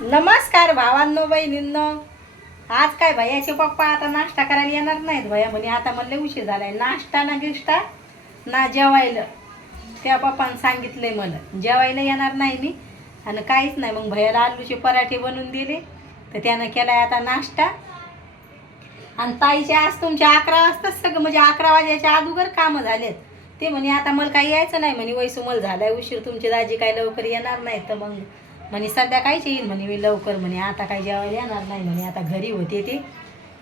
नमस्कार भावांनो बहिणींनो. आज काय भैयाचे पप्पा आता नाश्ता करायला येणार नाहीत. भैया म्हणे आता मला उशीर झालाय, नाश्ता ना गिष्टा ना जेवायला. त्या पप्पानं सांगितलंय मला जेवायला येणार नाही मी आणि काहीच नाही. मग भैयाला आलूचे पराठे बनवून दिले तर त्यानं केलाय आता नाश्ता. आणि ताईचे आज तुमच्या 11 वाजता सगळं म्हणजे 11 वाजायच्या अगोदर कामं झालेत. ते म्हणे आता मला काही यायचं नाही म्हणे, वैसू मला झालाय उशीर, तुमची दाजी काय लवकर येणार नाही. तर मग म्हणे सध्या काहीच येईल म्हणे मी लवकर, म्हणे आता काही जेवायला येणार नाही म्हणे, आता घरी होते ते.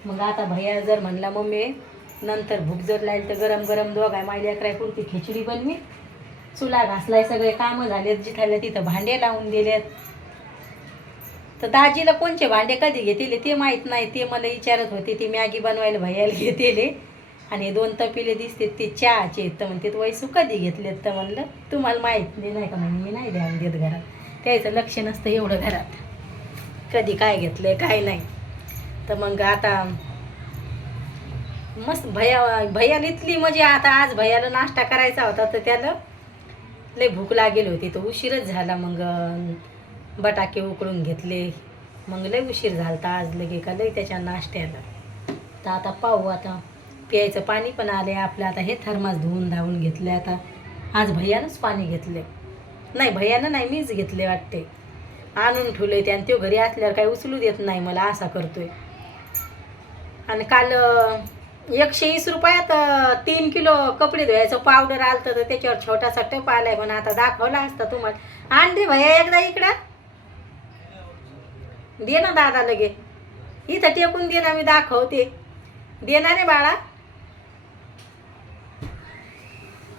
मग आता भैया जर म्हणला मम्मी नंतर भूक जर लागली तर गरम गरम दोघाय माझ्या अकरा पुरती खिचडी बनवी. चुला घासलाय, सगळे कामं झालेत, जिथल्या तिथं भांडे लावून दिलेत. तर दाजीला कोणचे भांडे कधी घेतले ते माहीत नाही. ते मला विचारत होते ती मॅगी बनवायला भैयाला घेतले आणि 2 तपिले दिसते ते चहाचे. तर म्हणते वैसू कधी घेतलेत. तर म्हणलं तुम्हाला माहीत नाही का म्हणे, मी नाही ध्यान देत घरात, त्याचं लक्ष नसतं एवढं घरात कधी काय घेतलंय काय नाही. तर मग आता मस्त भैयाला इथली म्हणजे आता आज भैयाला नाश्ता करायचा होता तर त्याला लय भूक लागेल होती, तर उशीरच झाला. मग बटाके उकळून घेतले, मग लय उशीर झाला आज लगे का लय त्याच्या नाश्त्याला. तर आता पाहू, आता प्यायचं पाणी पण आले आपलं. आता हे थर्मास धुवून धावून घेतले. आता आज भैयानंच पाणी घेतले, नाही भैयानं नाही मीच घेतले वाटते, आणून ठेवले ते. आणि तो घरी असल्यावर काही उचलू देत नाही मला, असा करतोय. आणि काल 120 रुपयात 3 किलो कपडे धुवायचं पावडर आलं तर त्याच्यावर छोटासा टप आलाय, पण आता दाखवला असता तुम्हाला. आण दे भैया एकदा इकडं, दे ना दादा लगे इथं टेकून दे ना, मी दाखवते. देणार रे बाळा.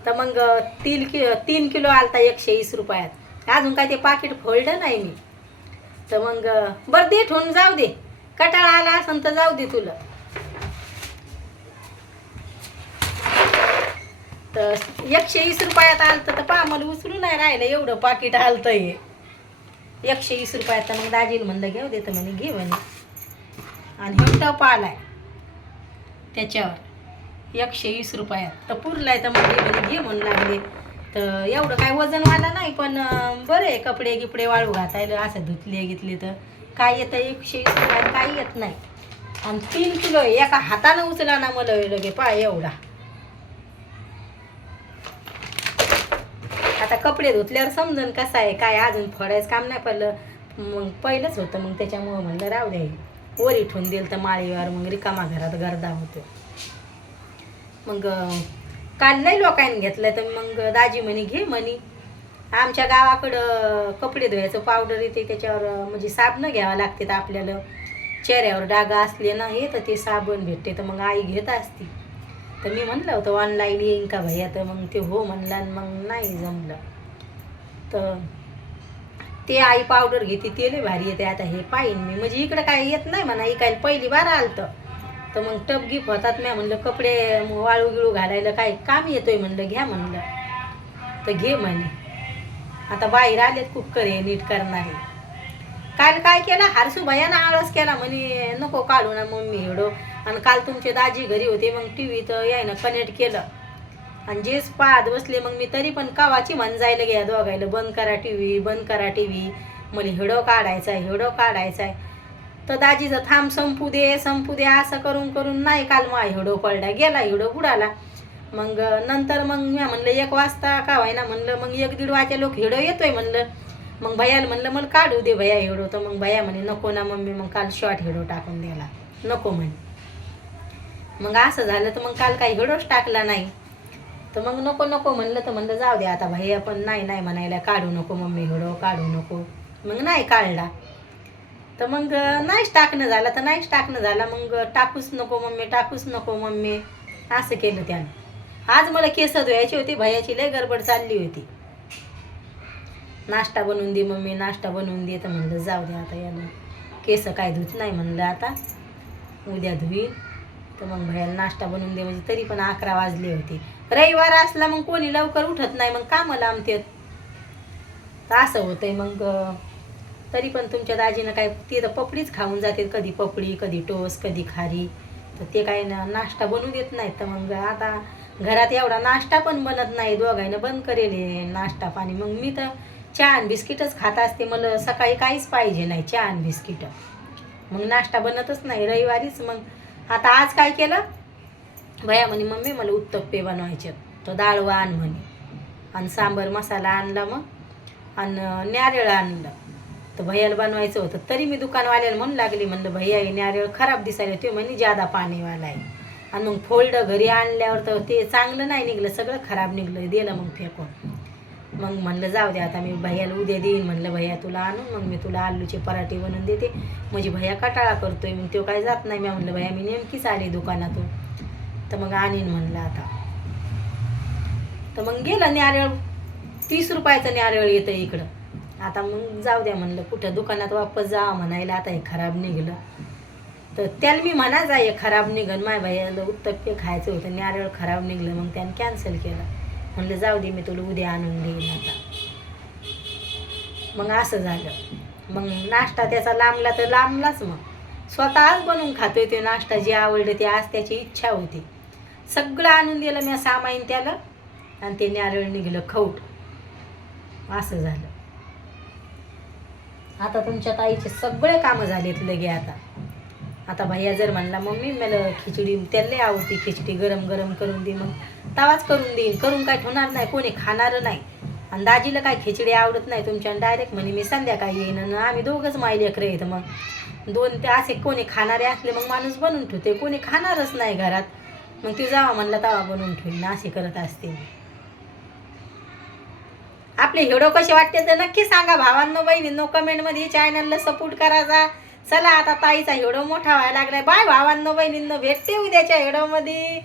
तर मग 3 किलो आलता 120 रुपयात. अजून काय ते पाकिट फोल्ड नाही मी. तर मग बरं दे ठेवून, जाऊ दे, कटाळा आला असन तर जाऊ दे तुला. तर 120 रुपयात आलं तर पहा मला उचलू नाही राहिलं, एवढं पाकिट आलतं हे 120 रुपयात. तर मग दाजीला म्हणलं घेऊ दे, तर म्हणे घे म्हणे. आणि हे टप आलाय त्याच्यावर 120 रुपयात तर पुरलाय. तर मग म्हणे घे म्हणून लागले. तर एवढं काय वजनवाला नाही, पण बरं आहे, कपडे गिपडे वाळू घातायला असं धुतले घेतले तर काय येतं 120 रुपयात काही येत नाही. आणि 3 किलो एका हातानं उचला ना मला लगे पहा एवढा. आता कपडे धुतल्यावर समजून कसं आहे काय, अजून फोडायचं काम नाही पडलं. मग पहिलंच होतं, मग त्याच्यामुळं म्हणलं राहू द्या, वरी ठेवून दिलं तर माळीवर, मग रिकामा घरात गर्दा होतो. मग काल नाही लोकांनी घेतलं, तर मग दाजी म्हणे घे म्हणे. आमच्या गावाकडं कपडे धुवायचं पावडर येते, त्याच्यावर म्हणजे साबणं घ्यावं लागते. तर आपल्याला चेहऱ्यावर डागा असले ना हे तर ते साबण भेटते, तर मग आई घेत असती. तर मी म्हणलं होतं ऑनलाईन येईन का भैया, तर मग ते हो म्हणलं आणि मग नाही जमलं. तर ते आई पावडर घेते ते लय भारी येते. आता हे पाहिन मी, म्हणजे इकडं काय येत नाही म्हणा, इकायला पहिली बार आलतं. तर मग टप गिफ्ट होतात. मी म्हणलं कपडे वाळू गिळू घालायला काय काम येतोय म्हणलं, घ्या म्हणलं. तर घे म्हणे. आता बाहेर आलेत कुकर हे नीट करणारे. काल काय केलं हरसू भैयानं आळस केला, म्हणे नको काढू ना मम्मी व्हिडिओ. आणि काल तुमचे दाजी घरी होते, मग टी व्ही तर यायनं कनेक्ट केलं आणि जेच पाहत बसले. मग मी तरी पण कावाची म्हण जायला घ्या दोघायला, बंद करा टी व्ही, बंद करा टी व्ही, मला हिडो काढायचा आहे, हिडो काढायचा आहे. तर दाजीचं थांब संपू दे संपू दे असं करून करून नाही काल मा हिडो पडला, गेला हिडो बुडाला. मग नंतर मग मी म्हणलं 1 वाजता का व्हायना म्हणलं, मग 1-1:30 वाजे लोक हिडो येतोय म्हणलं. मग भैयाला म्हणलं मला काढू दे भैया हिडो. तर मग भैया म्हणे नको ना मम्मी, मग काल शॉर्ट हिडो टाकून द्यायला नको म्हणे. मग असं झालं तर मग काल काही हिडोच टाकला नाही. तर मग नको नको म्हणलं. तर म्हणलं जाऊ दे आता भैया पण नाही नाही म्हणायला, काढू नको मम्मी हिडो काढू नको. मग नाही काढला. तर मग नाहीच टाकणं झालं, तर नाहीच टाकणं झाला. मग टाकूच नको मम्मी, टाकूच नको मम्मी, असं केलं त्यानं. आज मला केस धुवायची होती, भैयाची लय गडबड चालली होती. नाश्ता बनवून दे मम्मी, नाश्ता बनवून दे. तर म्हणलं जाऊ दे आता यानं केस काय धुत नाही म्हणलं, आता उद्या धुईन. तर मग भैयाला नाश्ता बनवून दे, म्हणजे तरी पण 11 वाजले होते. रविवार असला मग कोणी लवकर उठत नाही, मग कामं लांबतात. तर असं होतंय. मग तरी पण तुमच्या दाजीनं काय ते तर पपडीच खाऊन जाते, कधी पपडी कधी टोस कधी खारी. तर ते काय नाश्ता बनवू देत नाहीत. तर मग आता घरात एवढा नाश्ता पण बनत नाही, दोघांना बंद करेल नाश्ता पाणी. मग मी तर चहा आणि बिस्किटच खात असते. मला सकाळी काहीच पाहिजे नाही, चहा आणि बिस्किट. मग नाश्ता बनतच नाही रविवारीच. मग आता आज काय केलं, भैया म्हणे मम्मी मला उत्तप्पे बनवायचे, तर डाळ आण म्हणे, आणि सांबर मसाला आणला मग, आणि नारळ आणलं. तर भैयाला बनवायचं होतं, तरी मी दुकानवाल्याला म्हणू लागली, म्हणलं भैया हे नारळ खराब दिसायला, ते म्हणे जादा पाणीवाला आहे. आणि मग फोल्ड घरी आणल्यावर तर ते चांगलं नाही निघलं, सगळं खराब निघलं, दिलं मग फेकून. मग म्हणलं जाऊ दे आता, मी भैयाला उद्या देईन म्हणलं, भैया तुला आणून मग मी तुला आलूचे पराठे बनवून देते. म्हणजे भैया कटाळा करतोय, मग तो काय जात नाही. मी म्हणलं भैया मी नेमकीच आले दुकानातून, तर मग आणीन म्हणलं आता. तर मग गेलं नारळ, 30 रुपयाचं नारळ येतं इकडं. आता मग जाऊ द्या म्हणलं, कुठं दुकानात वापस जा म्हणायला, आता हे खराब निघलं. तर त्याला मी म्हणायचं हे खराब निघन, माय भैयाला उत्तप्पे खायचं होतं, नारळ खराब निघलं, मग त्यानं कॅन्सल केलं. म्हणलं जाऊ दे मी तुला उद्या आणून देईन आता. मग असं झालं. मग नाश्ता त्याचा लांबला तर लांबलाच. मग स्वतःच बनवून खातोय ते नाश्ता, जे आवडलं ते. आज त्याची इच्छा होती, सगळं आणून दिलं मी सामाईन त्याला, आणि ते नारळ निघलं खौट. असं झालं. आता तुमच्या ताईचे सगळे कामं झालेत लगे. आता भैया जर म्हणला मम्मी मला खिचडी, त्याला आवडती खिचडी, गरम गरम करून दे, मग तवाच करून देईन. करून काय होणार नाही, कोणी खाणारं नाही. आणि दाजीला काय खिचडी आवडत नाही तुमच्या, डायरेक्ट म्हणे मी संध्याकाळी येईन, आणि आम्ही दोघंच लेकरं येतं. मग 2 ते असे कोणी खाणारे असले मग माणूस बनवून ठेवते, कोणी खाणारच नाही घरात, मग ती जावा म्हणलं तवा बनवून ठेवीन. असे करत असते. आपले व्हिडिओ कसे वाटते तर नक्की सांगा भावांनो बहिणींनो, कमेंटमध्ये. चॅनलला सपोर्ट करायचा. चला आता ताईचा व्हिडिओ मोठा व्हायला लागलाय. बाय भावांनो बहिणींनो, भेटते उद्याच्या व्हिडिओमध्ये.